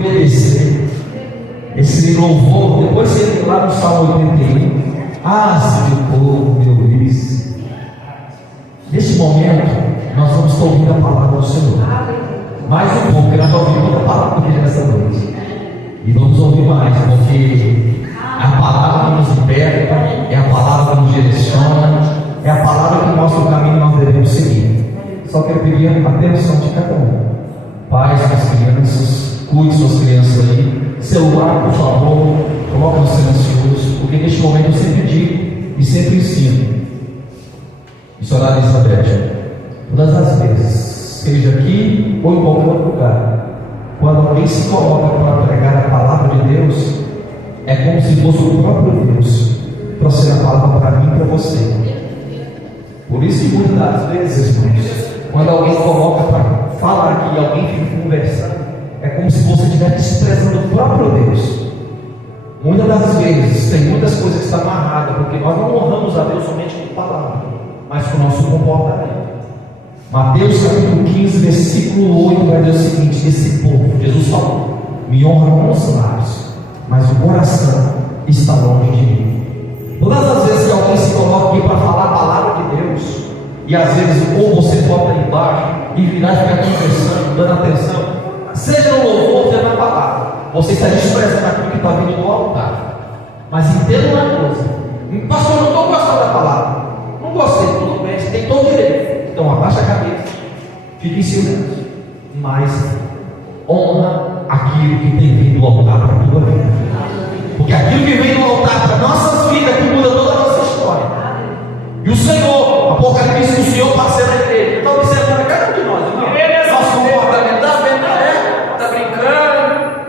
obedecer esse louvor. Depois você entra lá no Salmo 81. Se o povo me ouvisse. Neste momento, nós vamos estar ouvindo a palavra do Senhor. Mais um pouco, porque nós já ouvimos toda a palavra dele nessa noite. E vamos ouvir mais, porque a palavra que nos liberta, é a palavra que nos direciona, é a palavra que mostra o caminho que nós devemos seguir. Só quero pedir a atenção de cada um. Pais das crianças, cuide suas crianças aí. Celular, por favor, coloca no silencioso, porque neste momento eu sempre digo e sempre ensino. Missionária Elizabeth, todas as vezes, seja aqui ou em qualquer outro lugar, quando alguém se coloca para pregar a palavra de Deus, é como se fosse o próprio Deus trouxendo a palavra para mim e para você. Por isso que muitas das vezes, irmãos, quando alguém coloca para falar aqui e alguém fica conversando, é como se você estivesse expressando o próprio Deus. Muitas das vezes tem muitas coisas que estão amarradas, porque nós não honramos a Deus somente com palavra, mas com o nosso comportamento. Mateus capítulo 15, versículo 8 vai dizer o seguinte: esse povo, Jesus falou, me honra com os lábios, mas o coração está longe de mim. Todas as vezes que alguém se coloca aqui para falar a palavra de Deus, e às vezes ou você bota aí embaixo e virar e ficar conversando, dando atenção, seja no louvor, seja na palavra, você está desprezando aquilo que está vindo do altar. Mas entenda uma coisa: pastor, eu não estou gostando da palavra, não gostei, tudo bem, você tem todo direito. Então abaixa a cabeça, fica em silêncio, mas honra aquilo que tem vindo do altar para a tua vida, porque aquilo que vem do altar para nossas vidas que muda toda a nossa história. E o Senhor, Apocalipse do Senhor passando na igreja, está observando cada um de nós, irmão. Nosso comportamento está vendo, está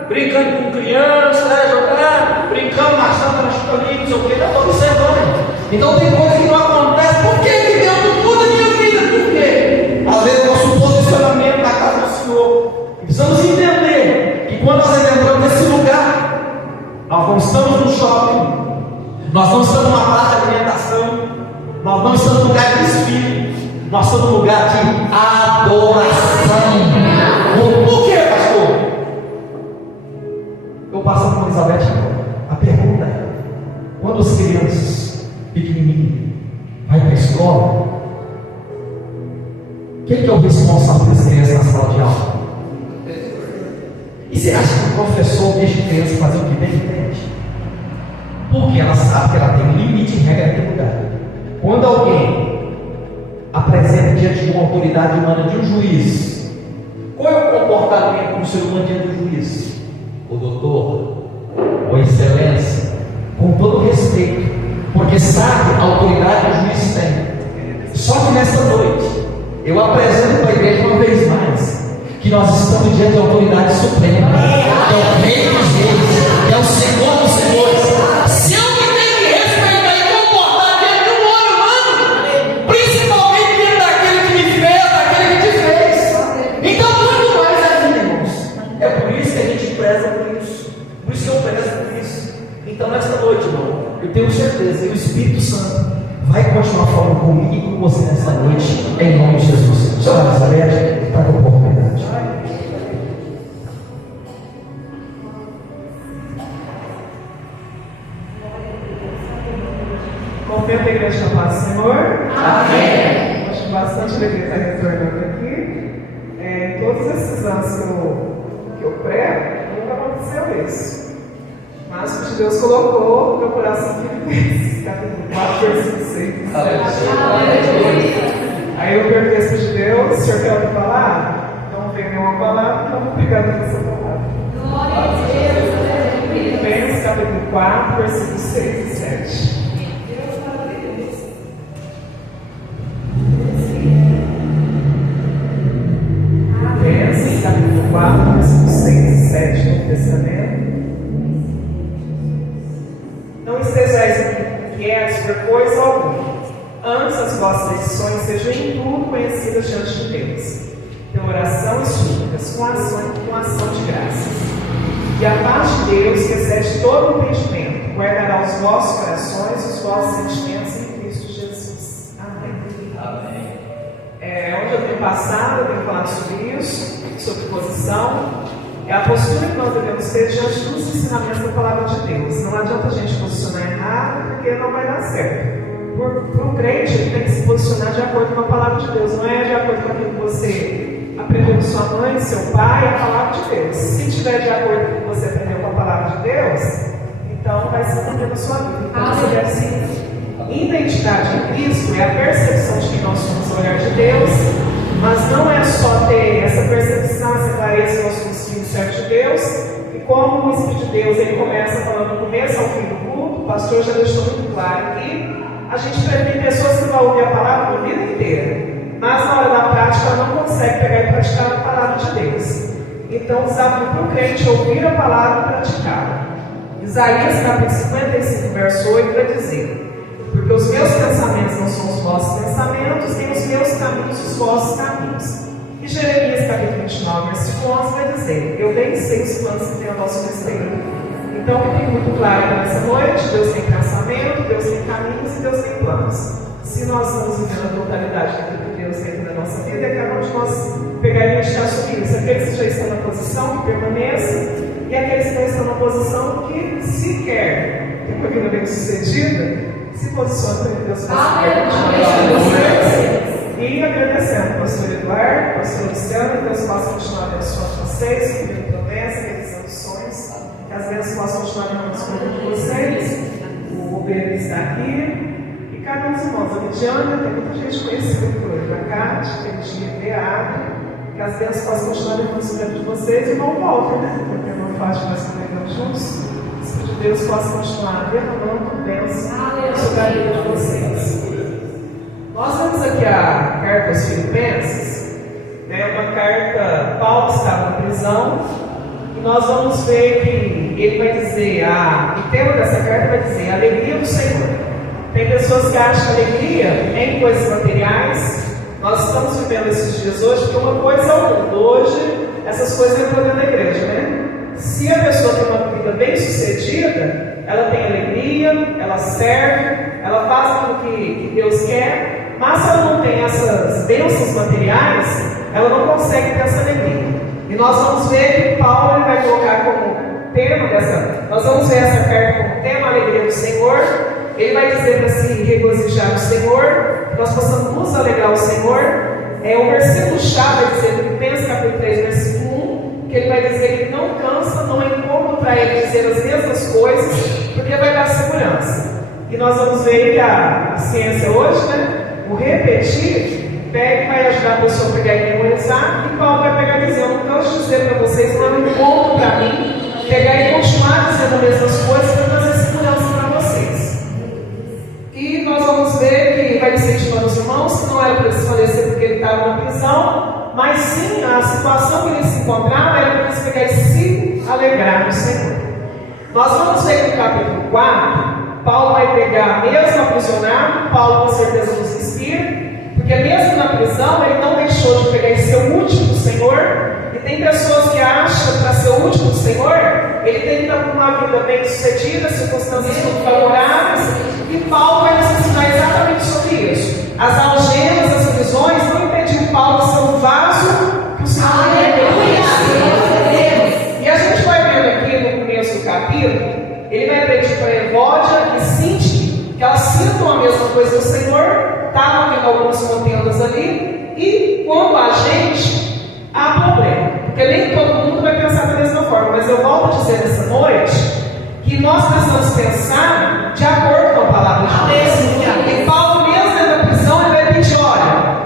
brincando com criança, jogando, brincando, marchando na chutolinha, não sei o que, está observando. Então tem coisa que não acontece. Por que Deus não muda a minha vida? Por quê? Às vezes nosso posicionamento na casa do Senhor. Precisamos entender que quando nós entramos nesse lugar, nós não estamos no shopping, nós não estamos numa praça de alimentação, nós não estamos no lugar de desfile, nós estamos no lugar de adoração. Por quê, pastor? Eu passo com a Elizabeth agora. A pergunta é: quando as crianças pequenininhas vai para a escola, quem que é o responsável das crianças na sala de aula? E você acha que o professor deixa a criança fazer o que bem entende? Porque ela sabe que ela tem um limite de regra naquele lugar. Quando alguém apresenta diante de uma autoridade humana, de um juiz, qual é o comportamento do ser humano diante do juiz? O doutor, ou excelência, com todo respeito, porque sabe a autoridade que o juiz tem. Só que nesta noite, eu apresento para a igreja uma vez mais, que nós estamos diante da autoridade suprema, que é o Rei dos Reis, que é o Senhor dos Senhores. Se eu me tenho que respeitar e comportar diante de um homem humano, principalmente diante daquele que me fez, daquele que te fez, então muito mais ainda, irmãos. É por isso que a gente preza por isso, por isso que eu prezo por isso. Então nesta noite, irmão, eu tenho certeza que o Espírito Santo vai continuar falando comigo e com você nessa noite, em nome de Jesus. Senhora Elizabeth, está com a oportunidade. Confia a igreja na paz do Senhor. Amém. Acho bastante alegria estar retornando aqui. Todos esses anos que eu prego, nunca aconteceu isso. Mas o que Deus colocou no meu coração que fez. Capítulo 4, versículo 6. Aí eu perguntei para de Deus: o senhor quer outra palavra? Não veio nenhuma palavra, então vou pegar dessa palavra. Glória a Deus. Filipenses capítulo 4, versículos 6 e 7. Filipenses capítulo 4, versículos 6 e 7 do Testamento. Não estejais inquietos por coisa alguma, antes as vossas decisões sejam em tudo conhecidas diante de Deus, pela oração e súplicas, com ação de graças. E a paz de Deus, que excede todo entendimento, guardará os vossos corações e os vossos sentimentos em Cristo Jesus. Amém. Amém. Onde eu tenho passado, eu tenho falado sobre isso, sobre posição. É a postura que nós devemos ter diante dos ensinamentos da palavra de Deus. Não adianta a gente posicionar errado, porque não vai dar certo. Para o crente, ele tem que se posicionar de acordo com a palavra de Deus, não é de acordo com aquilo que você aprendeu com sua mãe, seu pai, a palavra de Deus. Se estiver de acordo com o que você aprendeu com a palavra de Deus, então vai se manter na sua vida. Então você deve se. Identidade em Cristo é a percepção de que nós somos o olhar de Deus, mas não é só ter essa percepção, essa clareza que nós somos filhos certos de Deus, e como o Espírito de Deus ele começa falando do começo ao fim do culto, o pastor já deixou muito claro aqui, a gente tem pessoas que vão ouvir a palavra a vida inteira, mas na hora da prática ela não consegue pegar e praticar a palavra de Deus. Então o desafio para o crente é ouvir a palavra e praticá-la. Isaías capítulo 55, verso 8 vai dizer: porque os meus pensamentos não são os vossos pensamentos, nem os meus caminhos os vossos caminhos. E Jeremias capítulo 29, versículo 11 vai dizer: eu bem sei os planos que tenho a vosso respeito. Então, que fique muito claro que nessa noite, Deus tem pensamento, Deus tem caminhos e Deus tem planos. Se nós estamos vivendo a totalidade daquilo que Deus tem na nossa vida, é cada um de nós pegar e meditar sobre isso. Aqueles que já estão na posição, que permaneçam, e aqueles que não estão na posição, que se quer ter uma vida bem sucedida, se posiciona para que Deus possa vocês. E agradecendo ao pastor Eduardo, ao pastor Luciano, que Deus possa continuar abençoando vocês, cumprindo promessas, realizando sonhos, que as bênçãos possam continuar abençoando de vocês. O obreiro está aqui. E cada um dos irmãos, a Lidiana, tem muita gente conhecida por hoje, a Cátia, Pedinha, Beata, que as bênçãos possam continuar abençoando de vocês e não voltem, né? Porque não faz mais que juntos. Que Deus possa continuar derramando bênçãos sobre a vida de vocês. Nós temos aqui a carta aos Filipenses, né, uma carta. Paulo estava na prisão, e nós vamos ver que ele vai dizer, o tema dessa carta vai dizer: a alegria do Senhor. Tem pessoas que acham alegria em coisas materiais. Nós estamos vivendo esses dias hoje, porque uma coisa é o mundo. Hoje, essas coisas entram dentro da igreja, né? Se a pessoa tem uma vida bem sucedida, ela tem alegria, ela serve, ela faz aquilo que Deus quer, mas se ela não tem essas bênçãos materiais, ela não consegue ter essa alegria. E nós vamos ver que Paulo ele vai colocar como tema nós vamos ver essa carta como tema a alegria do Senhor. Ele vai dizer para se regozijar no Senhor, que nós possamos nos alegrar ao Senhor. O versículo-chave vai dizer, Filipenses capítulo 3, versículo 1, que ele vai dizer que ele não cansa, não é incômodo para ele dizer as mesmas coisas, porque vai dar segurança. E nós vamos ver que a ciência hoje, né, o repetir, vai ajudar a pessoa a pegar e memorizar, e Paulo vai pegar e dizer: eu não canso de dizer para vocês, não é um incômodo para mim pegar e continuar dizendo as mesmas coisas para trazer segurança para vocês. E nós vamos ver que vai incentivando os irmãos, que não era para eles falecer porque ele estava na prisão, mas sim a situação que ele se encontrava era para eles pegar e se alegrar no Senhor. Nós vamos ver que no capítulo 4, Paulo vai pegar, mesmo aprisionado, Paulo com certeza nos inspira, porque mesmo na prisão ele não deixou de pegar e ser o último do Senhor. E tem pessoas que acham que para ser o último do Senhor, ele tem que estar com uma vida bem sucedida, circunstâncias muito favoráveis, e Paulo vai nos ensinar exatamente sobre isso. As algemas, as prisões não impediram Paulo de ser um vaso que o Senhor quer. E a gente vai ver aqui no começo do capítulo, ele vai pedir para Evódia e Sinti que elas sintam a mesma coisa do Senhor. Estavam tendo algumas contendas ali, e quando a gente, há problema, porque nem todo mundo vai pensar da mesma forma. Mas eu volto a dizer nessa noite que nós precisamos pensar de acordo com a palavra de Deus. E Paulo, mesmo dentro da prisão, ele vai pedir,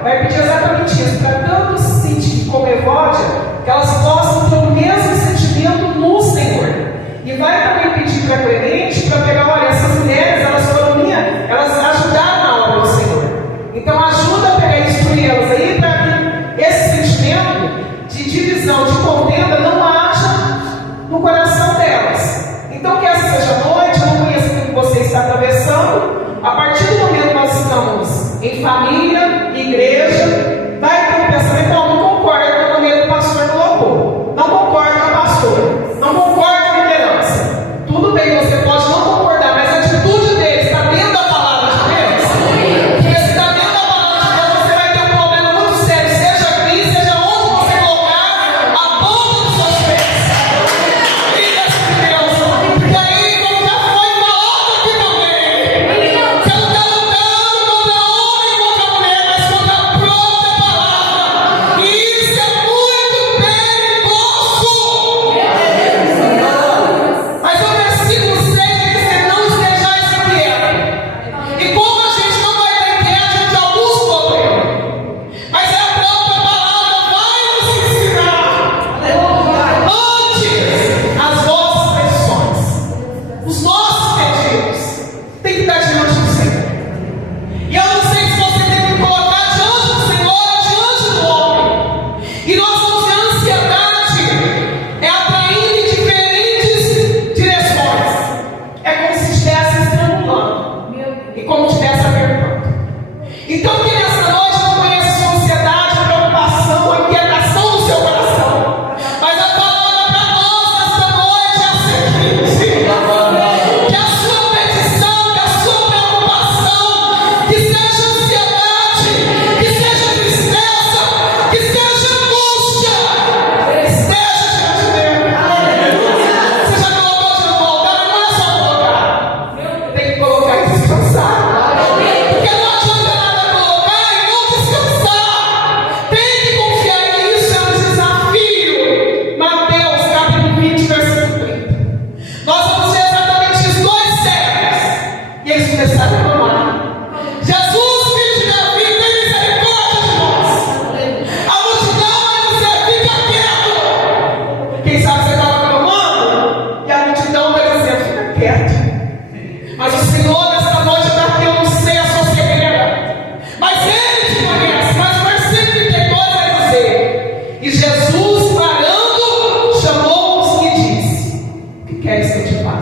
vai pedir exatamente isso, para tanto Sinti como Evódia, que elas possam ter o mesmo sentimento no Senhor. E vai também pedir para Clemente, para pegar, essas mulheres, elas foram elas ajudaram na obra do Senhor. Então ajuda a pegar e instruir elas aí, para que esse sentimento de divisão, de contenda, não haja no coração delas. Então que essa seja a noite, eu não conheço o que você está atravessando. A partir do momento que nós estamos em família, igreja, vai ter um pensamento: não concordo com a maneira que o pastor colocou, não concordo com a pastora, não concordo com a liderança. Tudo bem, você pode não concordar, mas a atitude dele está dentro da palavra de Deus. Porque se está dentro da palavra de Deus, você vai ter um problema muito sério, seja aqui, seja onde você colocar a ponta dos seus pés.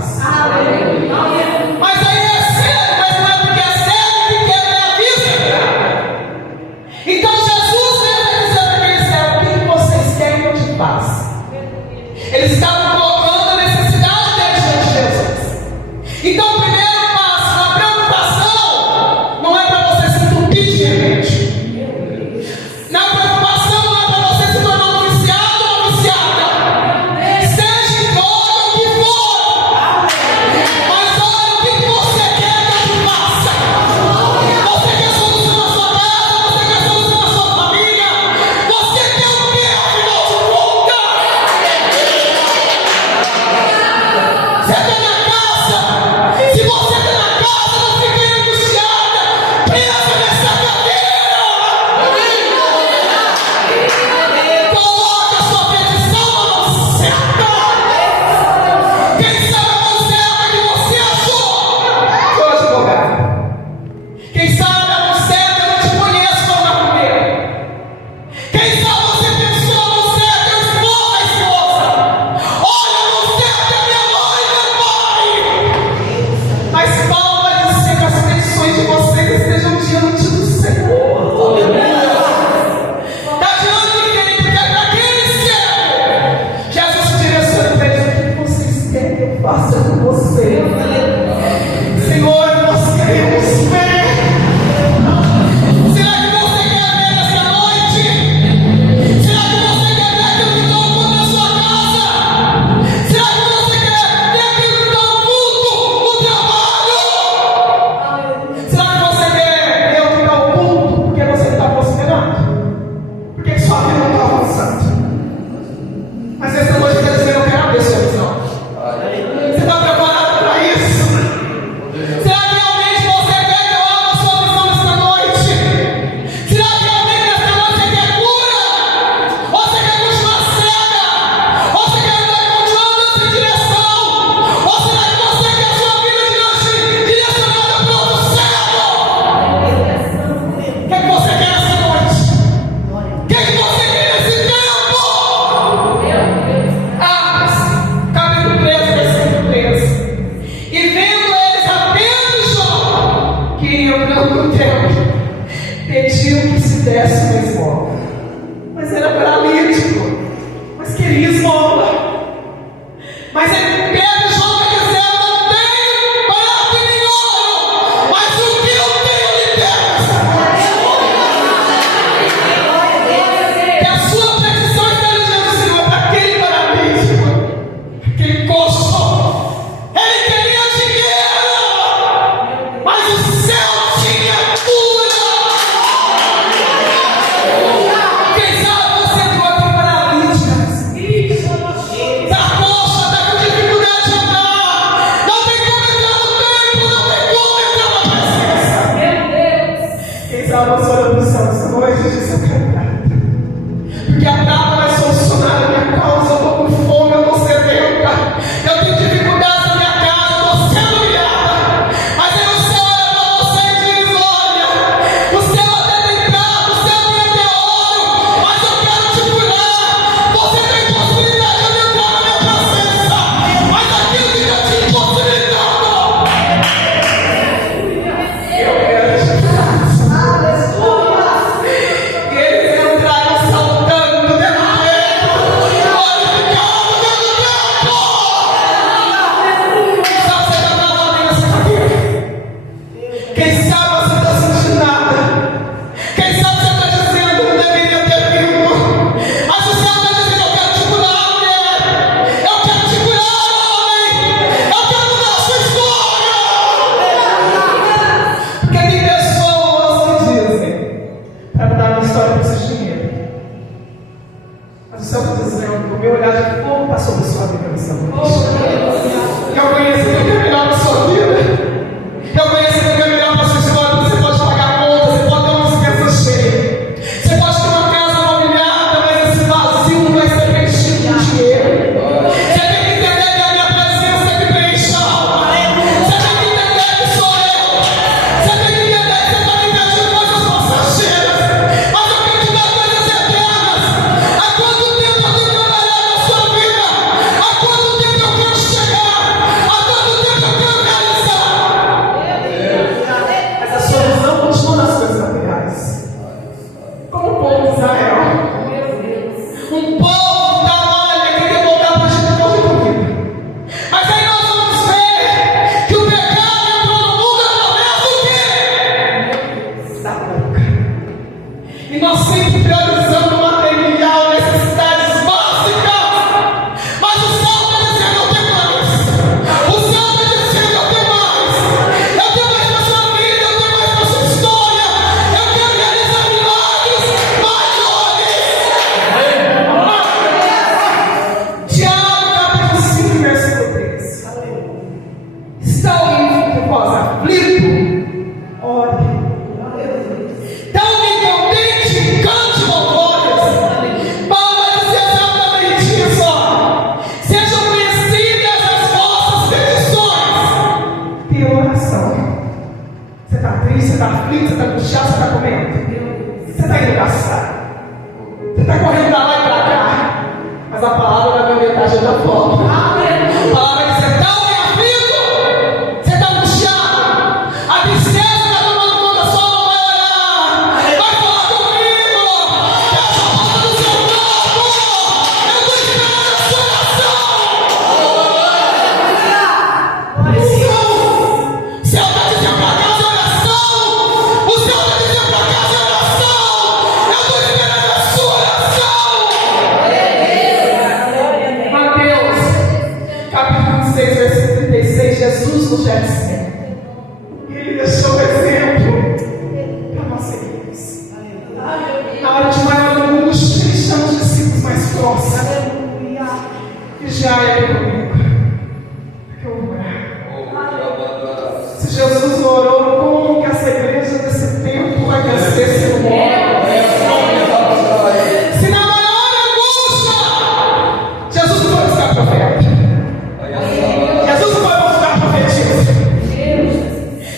paz. Aleluia. Mas aí é cego, mas não é porque é cego que quebra a vista. Então Jesus veio dizer para aquele cego: o que vocês querem que eu te faça? Eles estavam colocando a necessidade deles diante de Jesus. Então o primeiro passo na preocupação não é para você se entupir de remédio. Na preocupação não é para você se tornar um viciado ou viciada. Seja em droga ou o que for. Mas olha, o que você quer que eu te faça? Você quer solução na sua casa? Você quer solução na sua família? Você quer o quê, afinal de contas? Você está na casa? Se você está na casa, não fique angustiada. Pensa nessa cadeira. Coloca a sua petição na mão certa. Quem sabe a mão certa que você achou? Seu advogado. Quem sabe a mão certa eu não te conheço, meu macumbeiro. Quem sabe você pensou a mão certa, eu esposo a esposa. Olha a mão certa, é minha mãe e meu pai. Mas Paulo vai dizer que as petições de vocês estejam diante do Senhor. Está diante de quem? Porque é para aquele cego. Jesus se direciona para ele: o que vocês querem que eu faça com vocês? Senhor, nós queremos ver. Será que você quer ver essa noite? Será que você quer ver aquilo que está oculto na sua casa? Será que você quer ver aquilo que está oculto no trabalho? Será que você quer ver o que está oculto porque você está prosperando? Por que sua vida não está avançando? Mas essa noite eu quero dizer: eu quero ver sua visão. Você está preparado para isso? Será que realmente você quer que eu abra sua visão esta noite? Será que realmente esta noite você quer cura? Ou você quer continuar cega? Ou você quer andar continuando nessa direção? Ou será que você quer a sua vida direcionada para outro cego? O que é que você quer essa noite? O que é que você quer nesse tempo? Atos, capítulo 13, versículo 13. E vendo eles a Pedro e João, que iam pelo templo, pediam que se desse uma esmola. Mas era paralítico, mas queria esmola. Mas aí Pedro e João vai dizer: eu não tenho prata e nem ouro, mas o que eu tenho lhe dei. Que a sua petição esteja diante do Senhor. Para aquele paralítico, aquele coxo, ele queria dinheiro, mas o céu tinha cura. Quem sabe você entrou aqui paralítica, está coxa, está com dificuldade de andar, não tem como entrar no templo, não tem como entrar na presença. Quem sabe você olhou para o céu essa noite e disse: eu quero prata, porque a prata vai solucionar a minha causa. Eu estou com fome, eu estou sedenta, eu tenho dificuldades na minha casa, eu estou sendo humilhada. Mas aí o céu olha para você e diz: olha, o céu até tem prata, o céu tem até ouro, mas eu quero te curar. Você tem possibilidade de entrar na minha presença, mas aquilo que está te impossibilitando, eu quero te curar. E eles entraram saltando dentro do templo, glorificando dentro do templo. Sabe, você está travado nessa cadeira. Quem sabe você está sentindo nada. Quem sabe você está dizendo: não deveria ter vindo. Mas o céu está dizendo: eu quero te curar, mulher. Eu quero te curar, homem. Eu quero mudar a sua história. Porque tem pessoas que dizem: para mudar a minha história eu preciso de dinheiro. Mas o céu está dizendo: o meu olhar de fogo está sobre a sua vida nessa noite. Eu conheço o que é melhor para a sua vida. Eu conheço o que é melhor para a sua história. Você pode pagar conta, você pode ter uma despesa cheia, você pode ter uma casa mobiliada, mas esse vazio não vai ser preenchido com dinheiro. Você tem que entender que é a minha presença que preenche a alma. Você tem que entender que sou eu. Você tem que entender que você está vivendo de coisas passageiras, mas eu quero te dar coisas eternas. Há quanto tempo eu tenho trabalhado na sua vida? Há quanto tempo eu quero chegar? Há quanto aflito, você está angustiado, você está com medo. Você está indo caçar. Você está correndo para lá e para cá. Mas a palavra vai ver metade da volta. A palavra diz: você está aflito, você está angustiado. A tristeza está tomando conta da sua alma, vai orar. Vai falar comigo. Eu sou a porta do seu corpo. Eu estou esperando a sua oração. O céu está dizendo para casa oração. O céu está dizendo para casa oração. Eu estou esperando a sua oração. Mateus, capítulo 6, versículo 36. Jesus no Getsemane. E ele deixou o exemplo para nós seguirmos. Na hora de maior angústia, ele chama os discípulos mais próximos. Vigiai comigo. Que eu vou orar. Se Jesus orou, como que essa igreja desse tempo vai crescer sem o nome? Se na maior angústia, Jesus não foi buscar profeta. Jesus não foi buscar profetisa.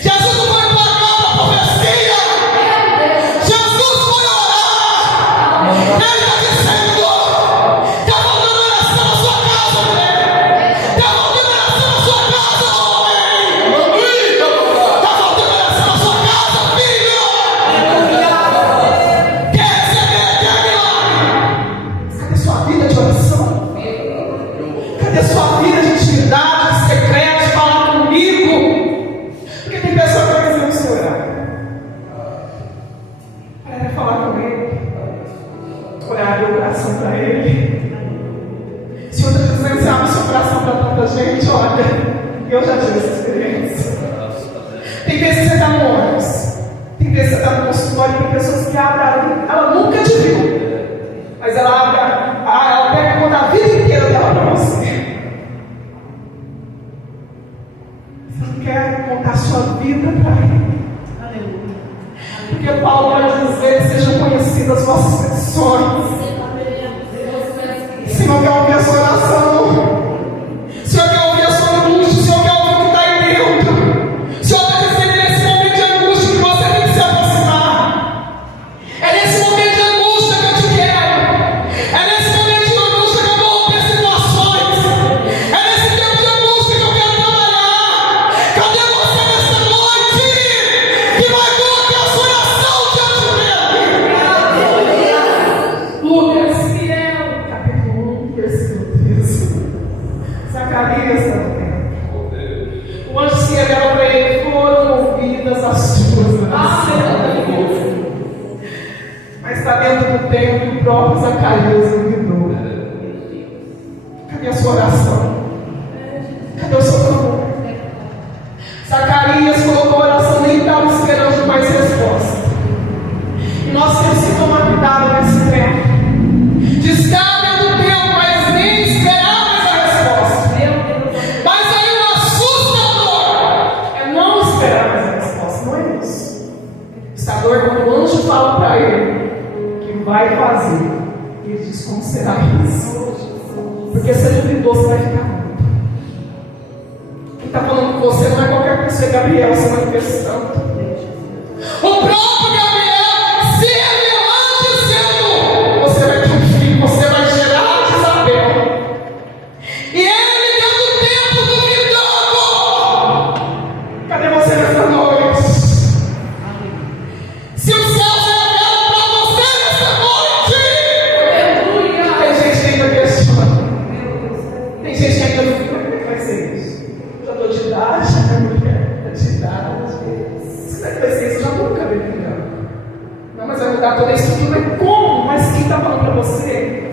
Jesus não foi pagar a profecia. Jesus foi orar. Ele está dizendo: está faltando oração na sua casa, mulher. Está faltando oração na sua casa, homem. Está faltando oração na sua casa, filho. Quer receber, quer milagre? Cadê sua vida de oração? Cadê sua vida de intimidade, de secreto, de falar comigo? Porque tem pessoas que precisam se orar. Para falar com ele. Olhar, abrir o coração para ele. Se outra dizendo, você abre o seu coração para tanta gente, olha, eu já tive essa experiência. Tem vezes que você está no ônibus, tem vezes que você está no consultório, tem pessoas que abrem, ela nunca te viu, mas ela abre, ela pega conta a vida inteira dela para você. Você não quer contar a sua vida para ele. Porque Paulo vai dizer que sejam conhecidas as vossas petições. Se não quer ouvir a sua oração, se não quer ouvir a sua angústia, se não quer ouvir o que está aí dentro, se não está dizendo nesse momento de angústia que você tem que se aproximar. É nesse momento de angústia que eu te quero. É nesse momento de angústia que eu vou romper situações. É nesse tempo de angústia que eu quero trabalhar. Cadê você nessa noite que vai colocar a sua oração diante dele? Lucas, capítulo 1, versículo 13. Zacarias também. O anjo se revela para ele: foram ouvidas as tuas orações. Mas está dentro do templo que o próprio Zacarias ouvidou. Cadê a sua oração? Cadê o seu clamor? Zacarias colocou a oração, nem estava esperando mais resposta. E nós temos que tomar cuidado nesse tempo. De estar dentro do tempo, mas nem esperar mais a resposta. Mas aí o assustador é não esperar mais a resposta. Não é isso. O assustador é quando o anjo fala para ele que vai fazer. E ele diz: como será isso? Porque se ele duvidou, você vai ficar mudo. Quem está falando com você não é qualquer pessoa, é Gabriel se manifestando. O próprio Gabriel se revelando, dizendo: você vai ter um filho, você vai gerar de Isabel. E ele dentro do tempo duvidando. Cadê você nessa noite? Se o céu se revela para você nessa noite, tem gente que ainda questiona. Tem gente que ainda duvida: como é que vai ser isso? Eu já estou de idade, minha mulher é de idade. Como é que vai ser isso? Eu já estou no cabelo virando. Não, mas vai mudar toda a estrutura. Como? Mas quem está falando para você?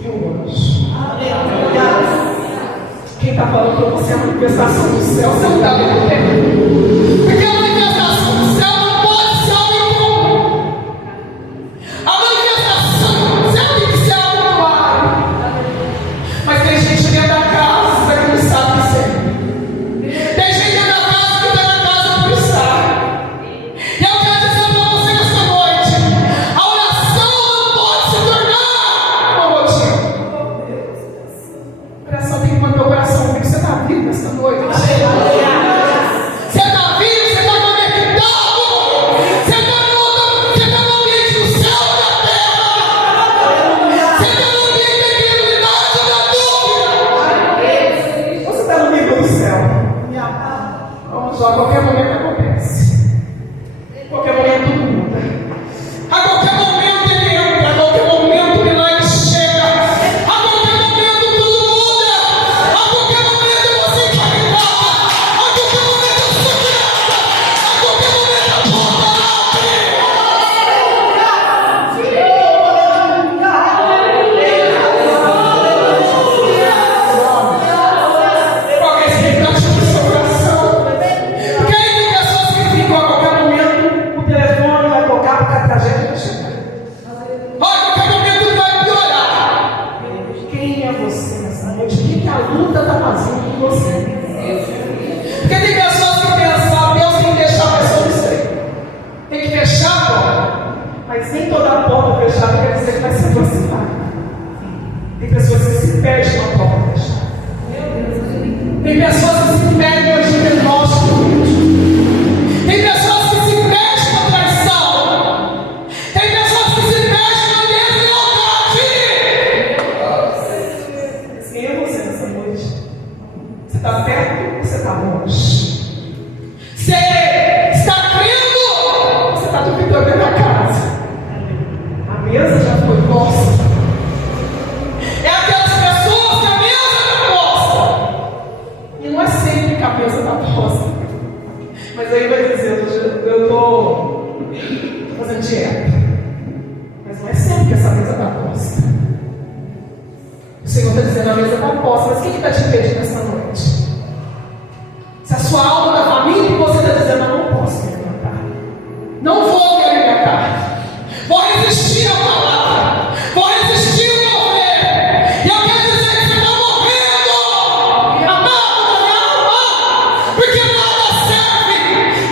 Que o anjo. Quem está falando para você é a manifestação do céu. Você não está vendo o tempo. Porque a manifestação do céu não pode ser algo comum. A manifestação do céu tem que ser algo claro. Mas tem gente dentro da casa que não sabe o que ser. Tem gente dentro da casa que está na casa por estar. E eu quero dizer para você nessa noite: a oração não pode se tornar uma rotina. A oração tem que manter o coração vivo. Você está vivo nessa noite? Você está vivo? Você está conectado? você. Porque tem pessoas que pensam, Deus tem que deixar a pessoa no estreito. Tem que fechar a porta. Mas nem toda a porta fechada quer dizer que vai se aproximar. Tem pessoas que se perdem na porta fechada. Tem pessoas que se perdem hoje em diagnóstico. Tem pessoas que se perdem na traição. Tem pessoas que se perdem na deslealdade. Quem é você nessa noite? Você está perto ou você está longe? Você está crendo ou você está duvidando dentro da casa? A mesa já foi posta. É aquelas pessoas que a mesa está posta. E não é sempre que a mesa está posta. Mas aí vai dizer, eu estou fazendo dieta. Mas não é sempre que essa mesa está posta. O Senhor está dizendo, a mesa está posta. Mas quem está te impedindo essa noite? Se a sua alma está faminta e você está dizendo, eu não posso me alimentar. Não vou me alimentar. Vou resistir à palavra. Vou resistir ao mover. E eu quero dizer que você está morrendo. Amado da minha alma. Porque nada serve.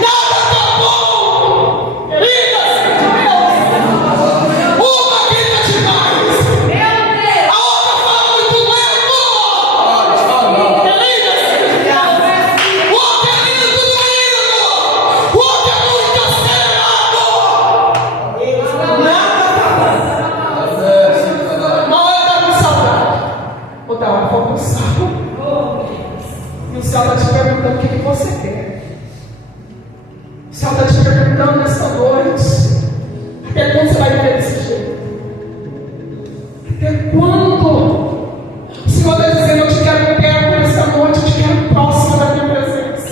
Nada está bom. Queridas, uma grita demais. A outra fala muito lento. Queridas, o outro é lindo do lindo. O outro é muito acelerado. Não é dar com saudade. Ou dar uma foto no sal. E o céu está te perguntando o que você quer. O céu está te perguntando nessa noite. Até quando você vai viver desse jeito? Até quando? O Senhor está dizendo, eu te quero perto nessa noite, eu te quero próximo da minha presença.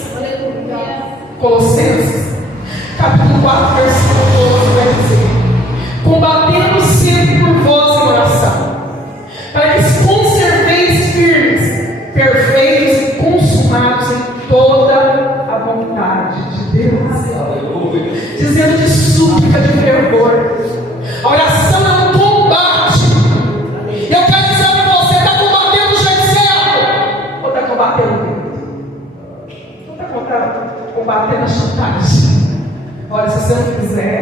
Colossenses, capítulo 4, versículo 12, vai dizer: combatendo sempre por vós em oração, para que conserveis firmes, perfeitos e consumados em toda a vontade de Deus. Dizendo de súplica, de fervor. A oração é um combate. Eu quero dizer para você, está combatendo o jeito certo? Ou está combatendo o Deus? Ou está combatendo a chantagem? Olha, se você não quiser,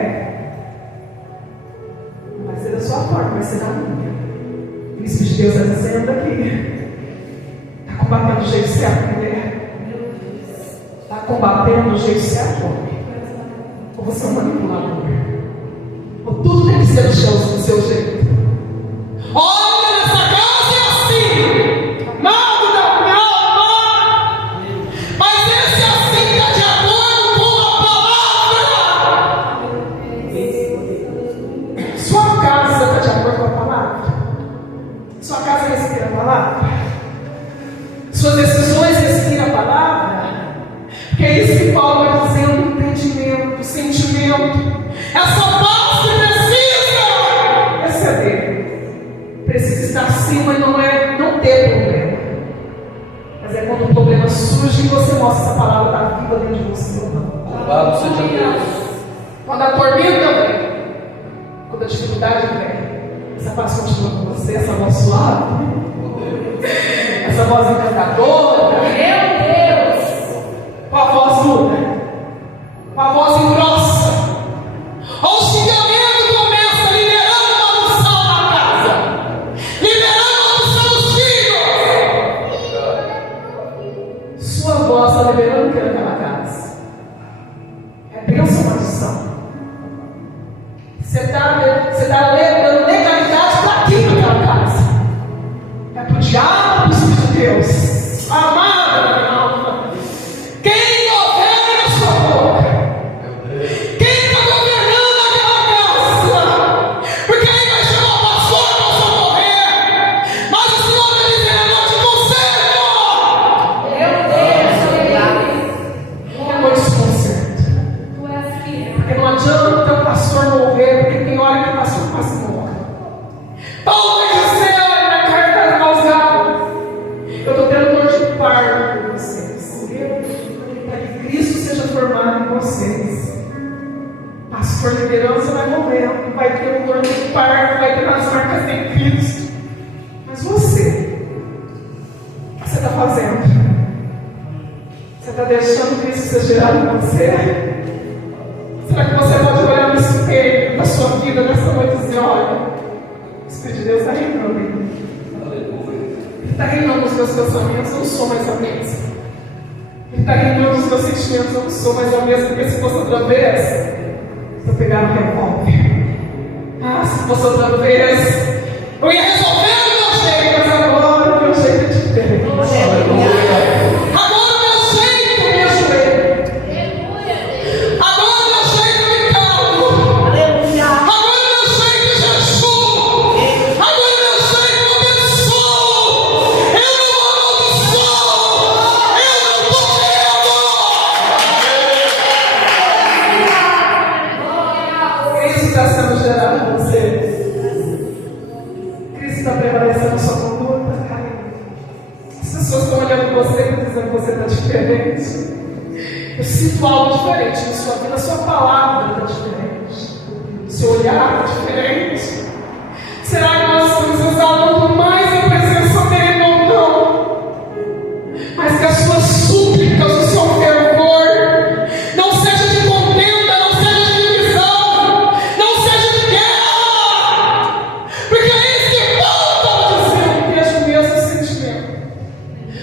não vai ser da sua forma, vai ser da minha. Isso que Deus está dizendo aqui. Está combatendo o jeito certo, mulher? Está combatendo o jeito certo, homem? Ou você é um manipulador? Ou tudo tem que ser do seu jeito? Olha, nessa casa é assim. Amado da minha alma. Mas esse assim está de acordo com a palavra. Sua casa está de acordo com a palavra? Sua casa respira a palavra? Suas decisões respiram a palavra? Porque é isso que Paulo vai dizendo, entendimento, sentimento. Essa paz que precisa receber. Precisa estar acima e não é não ter problema. Mas é quando o problema surge e você mostra essa palavra da viva dentro de você ou não. Louvado seja Deus. Quando a tormenta vem, quando a dificuldade vem, essa paz continua com você, essa voz suave, essa voz encantadora, meu Deus, com a voz dura, com a voz engrossa. O xingamento começa liberando a maldição na casa, liberando a maldição dos filhos. Sua voz está liberando o que naquela casa? É bênção ou maldição? Você está dando legalidade para quem naquela casa? É para o diabo ou para o Espírito de Deus? Amada minha alma, quem governa a sua boca? Quem está governando aquela casa? Porque aí vai chamar o pastor para socorrer. Mas o Senhor vai dizer, eu não te conservo. Não vou te conserto. Porque não adianta o teu pastor morrer, porque tem hora que o pastor quase morre. Paulo vai dizer na carta aos Gálatas, eu estou tendo dor de parto por vocês, para que Cristo seja formado em vocês. Pastor, liderança vai morrer, vai ter dor de parto, vai ter as marcas em Cristo. Mas você, o que você está fazendo? está deixando que isso seja gerado em você? Será que você pode olhar no espelho da sua vida nessa noite e dizer: olha, o Espírito de Deus está reinando em mim. Ele está reinando nos meus pensamentos, eu não sou mais a mesma. Ele está reinando nos meus sentimentos, eu não sou mais a mesma. Porque se fosse outra vez, eu pegava o revólver. Se fosse outra vez, eu ia resolver o meu jeito, mas agora o meu jeito é diferente. Agora o meu jeito me ajoelho. Agora o meu jeito me calmo. Agora o meu jeito jejuo. Agora o meu jeito eu abençoo. Eu não amaldiçoo. Eu não condeno. Isso está sendo gerado em você. Cristo está prevalecendo a sua conduta. As pessoas estão olhando você e dizendo que você está diferente. Eu sinto algo diferente na sua vida, a sua palavra está diferente, o seu olhar está diferente. Será que nós estamos exalando mais a presença dele ou não? Mas que as suas súplicas, o seu fervor, não seja de contenda, não seja de divisão, não seja de guerra. Porque é isso que Paulo está dizendo, que é o mesmo sentimento.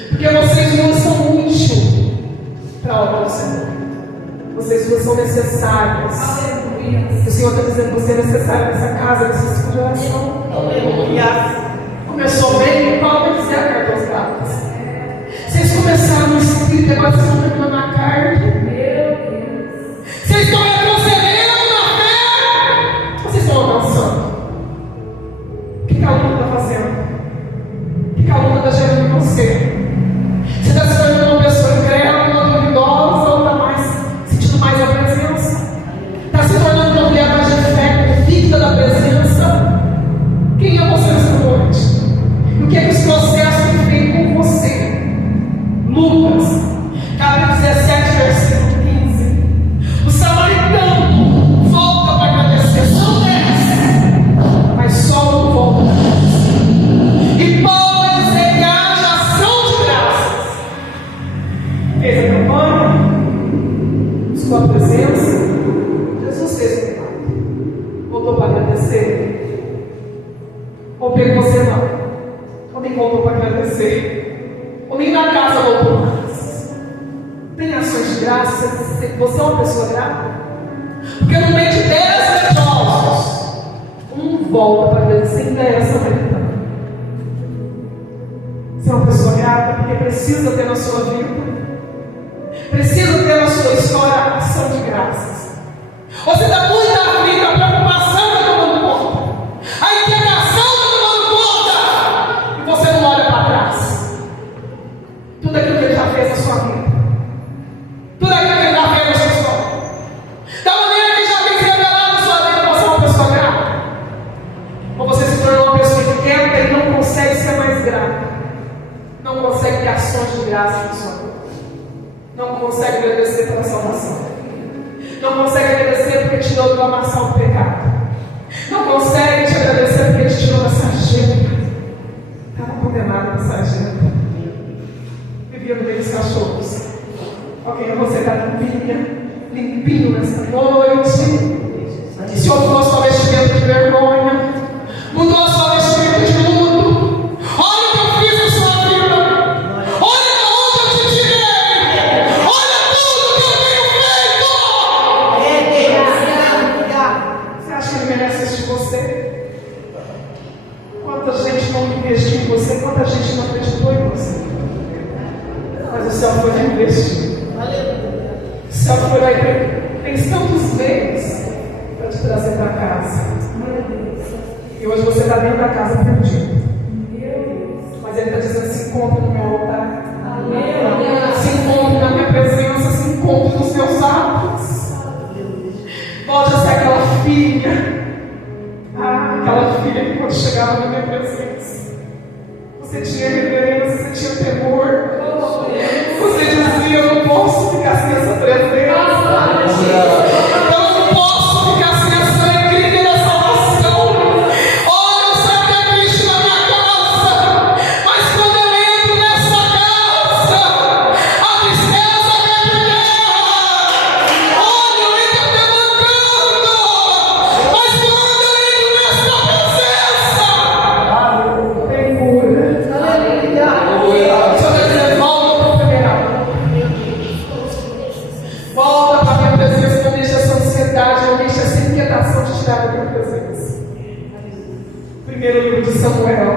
Porque vocês não são úteis para a obra do Senhor. Vocês duas são necessárias. O Senhor está dizendo que você é necessário nessa casa, nessa sua geração. Começou bem, Paulo vai dizer a carta aos Gálatas. Vocês começaram no Espírito, agora vocês estão terminando na carne. Vocês estão retrocedendo na fé. Vocês estão avançando. O que a luta está fazendo? O que a luta está gerando em você? Você está se tornando uma pessoa incrédula, duvidosa, ou está mais sentindo mais a presença? Está se tornando uma mulher mais de fé, convicta da presença? Quem é você nessa noite? O que é que os processos têm feito com você? Lucas, capítulo 17, versículo 15. O samaritano volta para agradecer, só desce, mas só não volta para agradecer. E Paulo vai dizer que haja ação de graças. Fez a campanha, buscou a presença, Jesus fez o milagre. Voltou para agradecer. Ou pegou você não, ou nem voltou para agradecer, ou nem na casa voltou mais. Tem ações de graça, você é uma pessoa grata? Porque no meio de 10 leprosos, um volta para agradecer, ainda é essa verdade. Você é uma pessoa grata porque precisa ter na sua vida, precisa ter na sua história ação de graças. Você está muito aflito, a preocupação está tomando conta, a integração está tomando conta, e você não olha para trás. Tudo aquilo que ele já fez na sua vida, tudo aquilo que ele já fez na sua história, da maneira que ele já fez revelado na sua vida, você é uma pessoa grata. Ou você se tornou uma pessoa inquieta e não consegue ser mais grata, não consegue ter ações de graça na sua vida, não consegue agradecer pela salvação, não consegue agradecer porque tirou do lamaçal do pecado, não consegue te agradecer porque te tirou da sarjeta. Estava condenado na sarjeta, vivia no meio dos cachorros. Ok, você está limpinho nessa noite. Se ocupou a sua vestimenta de vergonha, mudou a sua vestimenta de luto. Olha o que eu fiz na sua vida, olha onde eu te tirei, olha tudo que eu tenho feito. Você acha que ele merece assistir você? Quanta gente não investiu em você, quanta gente não acreditou em você, mas o céu foi lá investir. O céu foi lá e fez tantos meios para te trazer para casa. E hoje você está dentro da casa perdido, mas ele está dizendo: se encontre no meu altar, se encontre na minha presença, se encontre nos meus atos. Volte a ser aquela filha, aquela filha que quando chegava na minha presença, você tinha reverência, você tinha temor, você dizia: eu não posso ficar sem essa presença, eu não posso ficar sem essa alegria da salvação. Olha, eu sei que é triste na minha casa, mas quando eu entro nessa casa, a tristeza Samuel,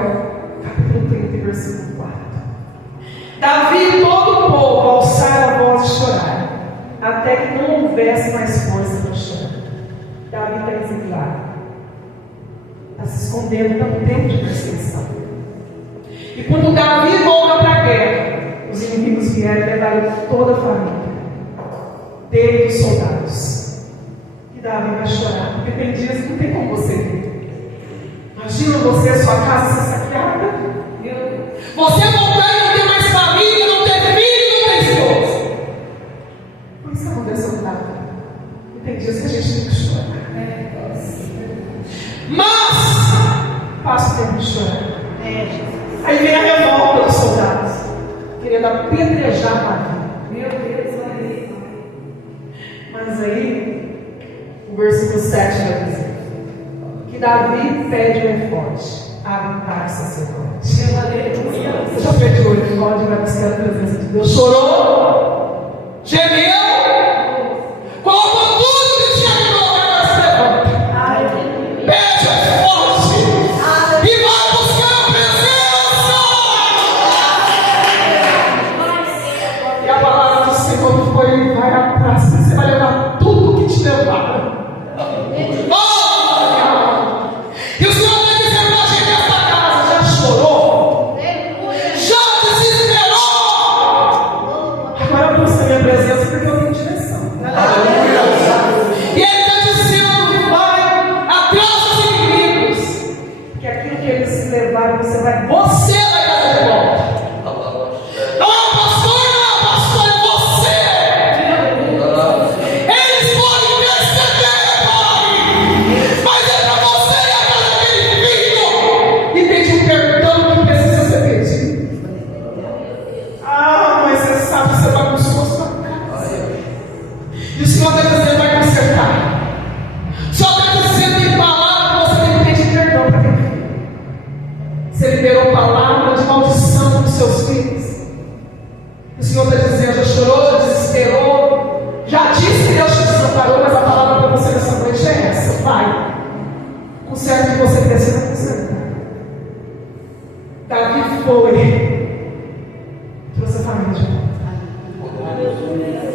capítulo 30, versículo 4. Davi e todo o povo alçaram a voz e choraram, até que não houvesse mais força para chorar. Davi está exilado, está se escondendo tanto tempo de perseguição. E quando Davi volta para a guerra, os inimigos vieram e levaram toda a família dele e dos soldados. E Davi vai chorar, porque tem dias que não tem como você ver. Imagina você, sua casa ser saqueada. Você voltar e não ter mais família, não ter filho, não ter esposa. Por isso que aconteceu com Davi. E tem dias que a gente tem que chorar. Mas passa o tempo de chorar. Aí vem a revolta dos soldados, querendo apedrejar Davi. Meu Deus, mas aí, o versículo 7 vai dizer que Davi pede um efode, abre para o sacerdote. Você já pediu o efode e vai buscar a presença de Deus? Chorou, gemeu, colocou tudo que tinha que colocar para se levantar. Pede o efode e vai buscar a presença. E a palavra do Senhor foi: vai atrás, você vai levar tudo que te levaram. E o Senhor está dizendo para a gente: essa casa já chorou, já desesperou. Agora eu busco a minha presença porque eu tenho direção. E Ele está dizendo que vai atrás dos inimigos, que aquilo que eles levaram, você vai dar de volta. Não é o pastor, é você. Eles podem perceber, Pai, mas é para você e a casa daquele filho e pedir perdão que precisa ser pedido. Mas você sabe que você bagunçou a sua casa. E o Senhor está dizendo: vai consertar. O Senhor está dizendo em palavra que você tem que pedir perdão para aquele filho. Você liberou palavra de maldição dos seus filhos. O Senhor está dizendo: já chorou, já desesperou, já disse que Deus te desamparou, mas a palavra para você nessa noite é essa: vai, conserta o que você precisa consertar. Davi foi, trouxe a família de volta.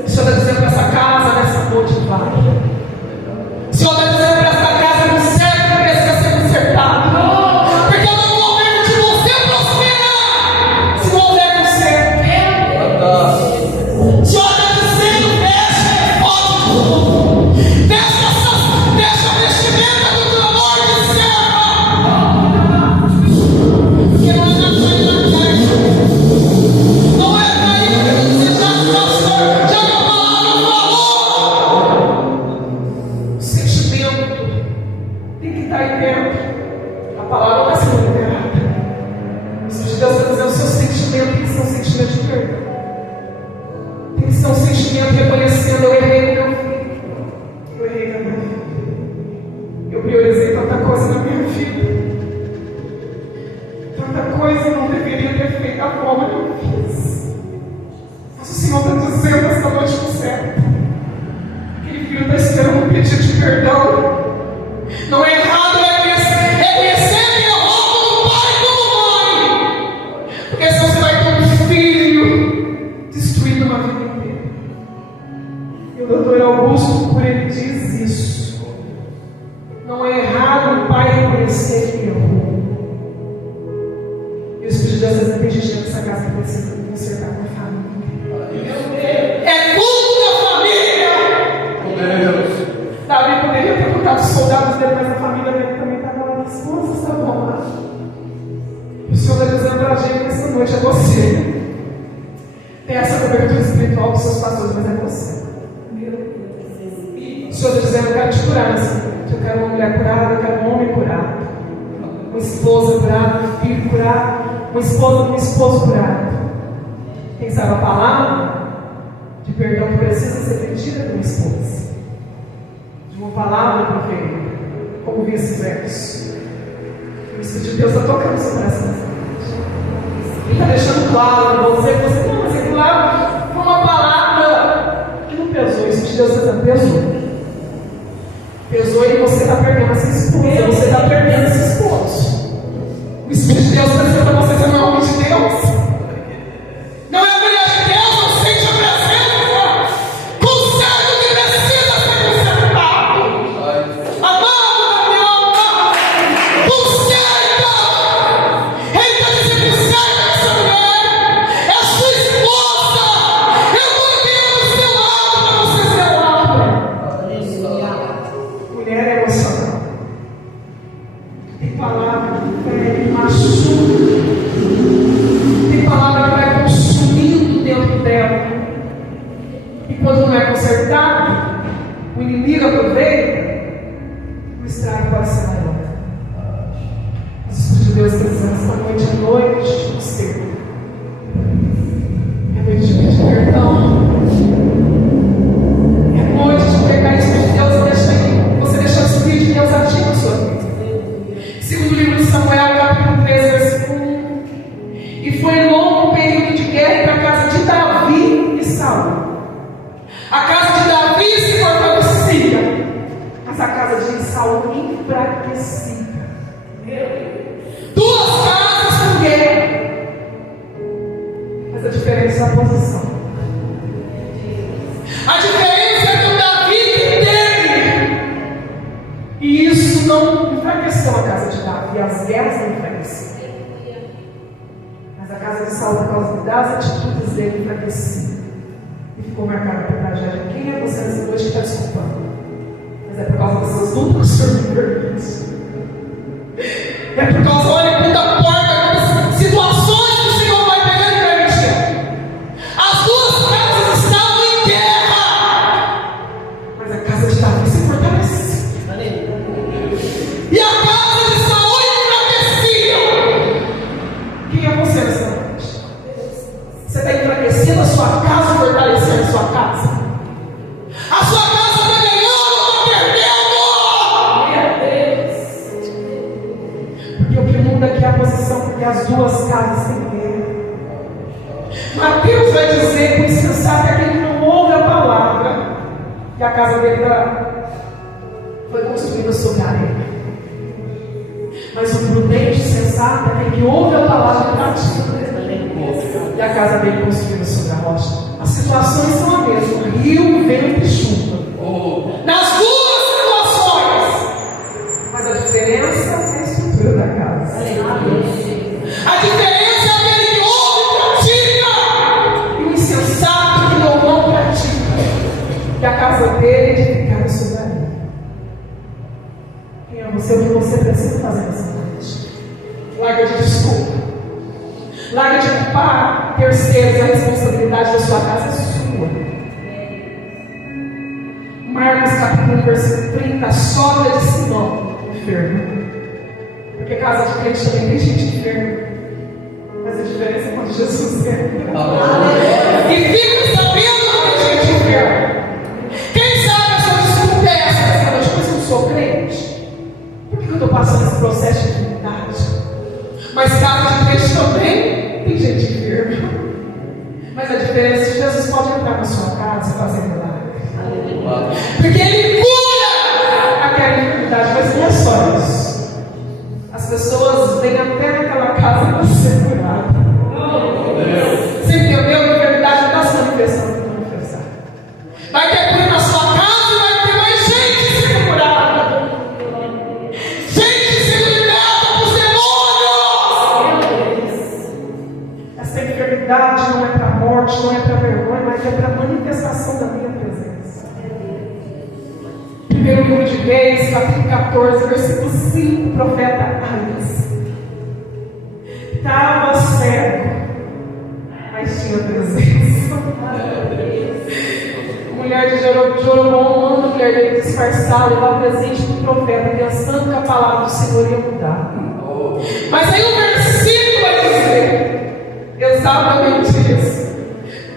O Senhor está dizendo para essa casa nessa noite: vai. O Senhor está dizendo para essa casa: conserta o que precisa ser consertado. Porque eu não vou permitir você prosperar se não houver conserto. O Senhor está dizendo: fecha a porta, fecha a vestimenta do clamor de serva. Porque não é na não é para isso que você já a palavra falou. O sentimento tem que estar aí dentro. A palavra está sendo liberada. O Espírito de Deus está dizendo: o seu sentimento tem que ser um sentimento de perdão. Tem que ser um sentimento reconhecendo: eu errei no meu filho, eu errei na minha vida, eu priorizei tanta coisa na minha vida, tanta coisa eu não deveria ter feito da forma que eu fiz. Mas o Senhor está dizendo essa noite com certo: aquele filho está esperando um pedido de perdão. Não é errado reconhecer que errou como pai e como mãe, porque senão você vai ter um filho destruído uma vida inteira. E o doutor Augusto, por ele, diz isso: não é errado o pai reconhecer que errou. E o Espírito de Deus está dizendo: essa casa que precisa consertar com a família. É culto da família. Davi poderia ter colocado os soldados dele, mas a família dele também estava lá. As coisas estavam lá. O Senhor está dizendo para a gente: essa noite é você. Tem essa cobertura espiritual dos seus pastores, mas é você. O Senhor está dizendo: eu quero te curar nessa noite. Eu quero uma mulher curada, eu quero um homem curado, uma esposa curada, um filho curado, uma esposa com um esposo curado. Quem sabe a palavra de perdão que precisa ser pedida de uma esposa, de uma palavra proferida, como vice-versa. O Espírito de Deus está tocando seu coração nessa noite. Ele está deixando claro para você que você não, mas é claro, foi uma palavra que não pesou. O Espírito de Deus está dizendo: pesou. Pesou e você está perdendo essa esposa, você está perdendo esse esposo. ferro. E quando não é consertado, o inimigo aproveita, o estrago pode ser maior. Mas o Espírito de Deus está dizendo: esta noite é noite do Senhor. É noite de pedir perdão. É noite de pegar isso de Deus e você deixar o Espírito de Deus agir na sua vida. Segundo o livro de Samuel, capítulo 3, versículo 1. E foi longo o período de guerra para a casa de Davi e Saul. A casa de Davi se fortalecia, mas a casa de Saul enfraquecia. Duas casas com guerra, mas a diferença é a posição. A diferença é que o Davi teve, e isso não enfraqueceu a casa de Davi, as guerras não enfraqueceram. Mas a casa de Saul, por causa das atitudes dele, enfraquecia. E ficou marcado pela tragédia. Quem é você nessa noite que está desculpando? Mas é por causa dessas lutas que o Senhor me permite. É por causa, olha, muita porta, situações que o Senhor vai pegando e vai mexendo. As duas casas estavam em guerra, mas a casa de Davi se fortaleceu. E a casa de Saul enfraquecia. Quem é você nessa noite? Você está enfraquecendo a sua casa, fortalecendo a sua casa? A sua casa está ganhando ou está perdendo? Porque o que muda aqui é a posição, porque as duas casas têm guerra. Mateus vai dizer que o insensato é aquele que não ouve a palavra, que a casa dele foi construída sobre a areia. Mas o prudente, sensato, é aquele que ouve a palavra e pratica. E a casa dele construída sobre a rocha. As situações são a mesma: rio, vento e chuva. Nas duas situações. Mas a diferença é a estrutura da casa. A diferença é aquele que ouve e pratica, e o insensato que não pratica. Que a casa dele é edificada sobre a areia. Quem é você? O que você precisa fazer nessa noite? Larga de desculpa. Larga de culpar terceiros. A responsabilidade da sua casa é sua. Marcos capítulo 1, versículo 30. A sogra de Simão, enferma. Porque casa de crente também tem gente enferma. Mas a diferença é quando Jesus entra. E fica sabendo que tem gente enferma. Quem sabe a sua desculpa é essa noite? Mas eu não sou crente. Por que eu estou passando esse processo de enfermidade? Mas casa de crente também tem gente enferma. Mas a diferença é que Jesus pode entrar na sua casa e fazer milagre. Porque Ele cura aquela enfermidade. Mas não é só isso. As pessoas vêm até naquela casa para ser curada. Você entendeu? A enfermidade não está se manifestando para manifestar. Vai ter cura na sua casa e vai ter mais gente sendo curada. Gente sendo liberta dos demônios. Essa enfermidade não é para a morte, não é para a vergonha, mas é para a manifestação da minha presença. Primeiro livro de Reis, capítulo 14, versículo 5, o profeta Aías estava cego, mas tinha presença. A mulher de Jeroboão manda a mulher dele disfarçar, levar presente do profeta, pensando que a palavra do Senhor ia mudar. Mas aí o versículo vai dizer exatamente isso.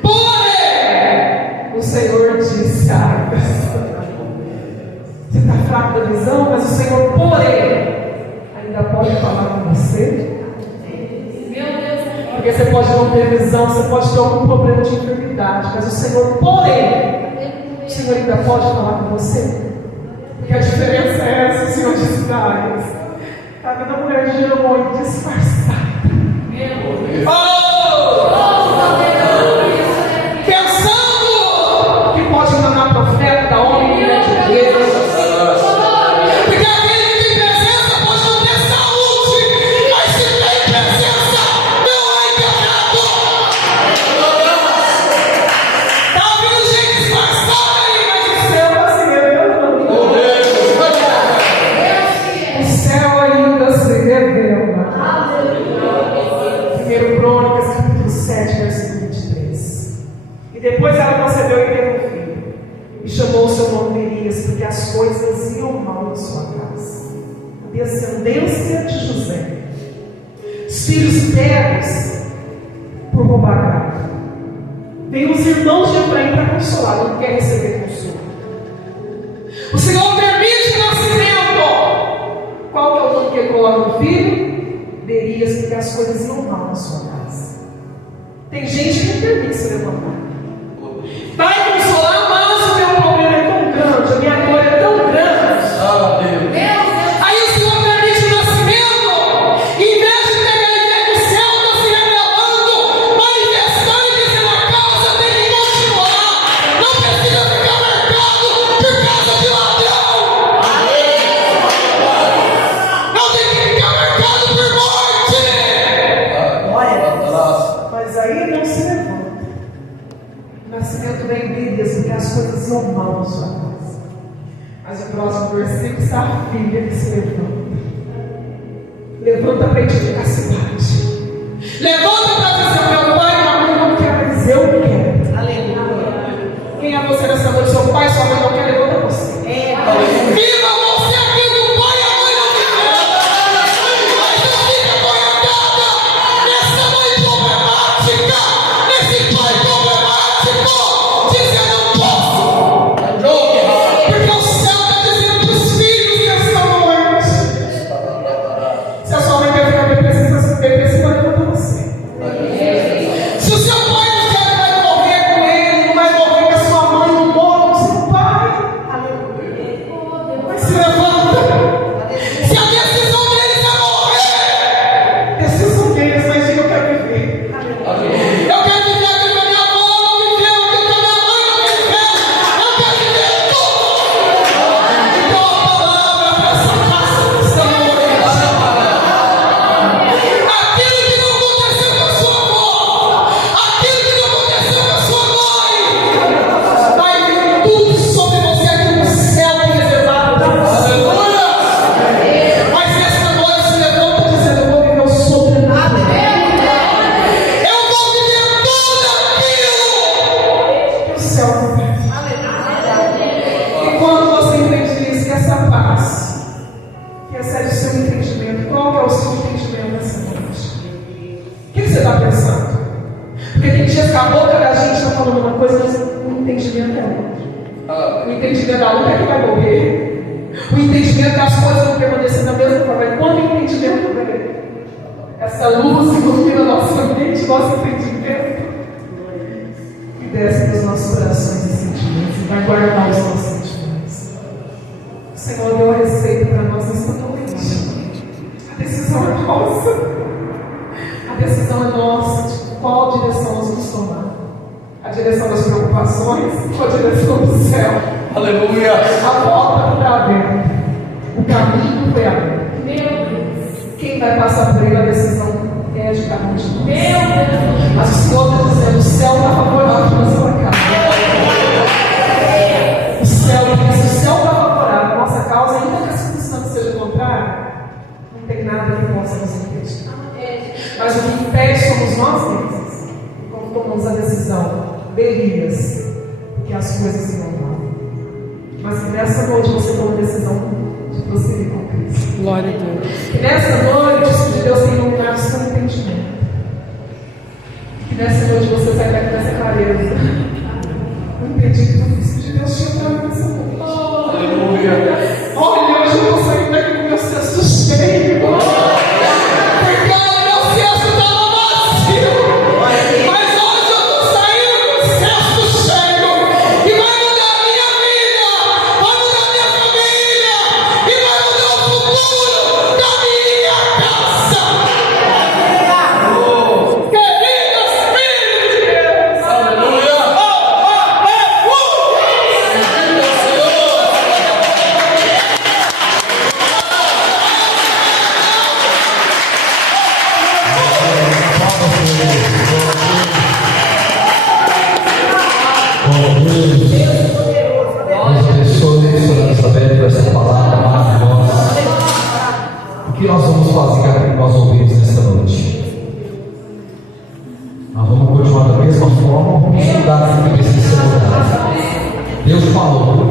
Porém, o Senhor disse a Aías: você está fraco da visão, mas o Senhor, porém, ainda pode falar com você. Porque você pode não ter visão, você pode ter algum problema de enfermidade, mas o Senhor, porém, o Senhor ainda pode falar com você. Porque a diferença é essa: o Senhor disse para Aías, está vendo a mulher de Jeroboão disfarçada. Pensando que pode enganar profeta, homem, mulher de Deus. Porque aquele que tem presença pode não ter saúde, mas se tem presença, não é enganado. Está ouvindo gente disfarçada aí, mas o céu está se revelando. O céu ainda se revela. 1 Crônicas E depois ela concebeu e teve um filho. E chamou o seu nome Berias, porque as coisas iam mal na sua casa. A descendência de José. Os filhos pegos por roubar gado. Vem os irmãos de Efraim para consolar, não quer receber consolo. O Senhor permite o nascimento. Qual que é o nome que ele coloca no filho? Berias, porque as coisas iam mal na sua casa. Tem gente que não permite se levantar. Vai consolar, mas o meu problema é tão grande, a minha dor é tão grande. Aí o Senhor permite o nascimento, e em vez de pegar ele ver que o céu está se revelando, manifestando e dizendo a causa tem que continuar. Não precisa ficar marcado por causa de ladrão. Não tem que ficar marcado por morte. Mas aí não se levanta. O nascimento vem Berias, porque as coisas iam mal na sua casa. Mas o próximo versículo está a filha que se levanta. Levanta para edificar a cidade. Levanta para dizer: meu pai e minha mãe não quer, mas eu quero. Aleluia. Quem é você nessa noite? Seu pai e sua mãe não querem, levanta você. Viva você aqui do pai e a mãe não quer. Mas não fica acorrentada nessa mãe problemática, nesse pai problemático, dizendo: não posso. Porque o céu está dizendo para os filhos nessa noite: se a sua mãe quer ficar depressiva, levanta você. Se o seu pai não quer, vai morrer com ele, não vai morrer com a sua mãe, não morre com o seu pai. Mas se levanta. Se a decisão deles é morrer, decisão deles, mas diga: eu quero viver. Eu quero viver aquilo que a minha avó não viveu, aquilo que a minha mãe não viveu. Eu quero viver tudo. Então a palavra para essa casa está morrendo. Aquilo que não aconteceu com a sua avó, aquilo que não aconteceu com a sua mãe, vai vir tudo sobre você, aquilo que o céu tem reservado para você. Mas nessa noite se levanta dizendo: eu vou viver o sobrenatural. Eu vou viver tudo aquilo que o céu tem. E quando você entende isso, que essa paz que excede o seu entendimento, qual que é o seu entendimento nessa noite? O que você está pensando? Porque tem dias que a boca da gente está falando uma coisa, mas o entendimento é outra. O entendimento da outra é que vai morrer. O entendimento das coisas vão permanecer da mesma forma. E quando o entendimento vem, essa luz ilumina nossa mente, nosso entendimento, e desce nos nossos corações e sentimentos, e vai guardar os nossos sentimentos. O Senhor deu a receita para nós nesta noite. A decisão é nossa. A decisão é nossa de qual direção nós vamos tomar. A direção das preocupações ou a direção do céu? Aleluia. A porta está aberta. O caminho foi aberto. Quem vai passar por ele, a decisão é de cada um de nós. Mas o Senhor está dizendo: o céu está favorável na sua casa. O céu, porque se o céu está favorável, a nossa causa, ainda que a circunstância seja contrária, não tem nada que possa nos impedir. Mas o que impede somos nós mesmos. Quando tomamos a decisão, Berias, porque as coisas irão mal. Mas que nessa noite você toma a decisão de prosseguir com Cristo. Glória a Deus. Que nessa noite o Espírito de Deus tem iluminado o seu entendimento. Que nessa noite você sai daqui dessa clareza. Eu entendi que o Espírito de Deus tinha dado nessa noite. Aleluia. Olha, hoje eu estou saindo daqui com o meu cesto cheio. Porque o meu cesto estava vazio. Mas hoje eu estou saindo com o cesto cheio. E vai mudar a minha vida. Vai mudar a minha família. E vai mudar o futuro da minha casa. Queridos filhos de Deus. Aleluia. Deus abençoe Elizabeth por essa palavra maravilhosa. O que nós vamos fazer com aquilo que nós ouvimos nessa noite? Nós vamos continuar da mesma forma. mudar aquilo que precisa ser mudado. Deus falou.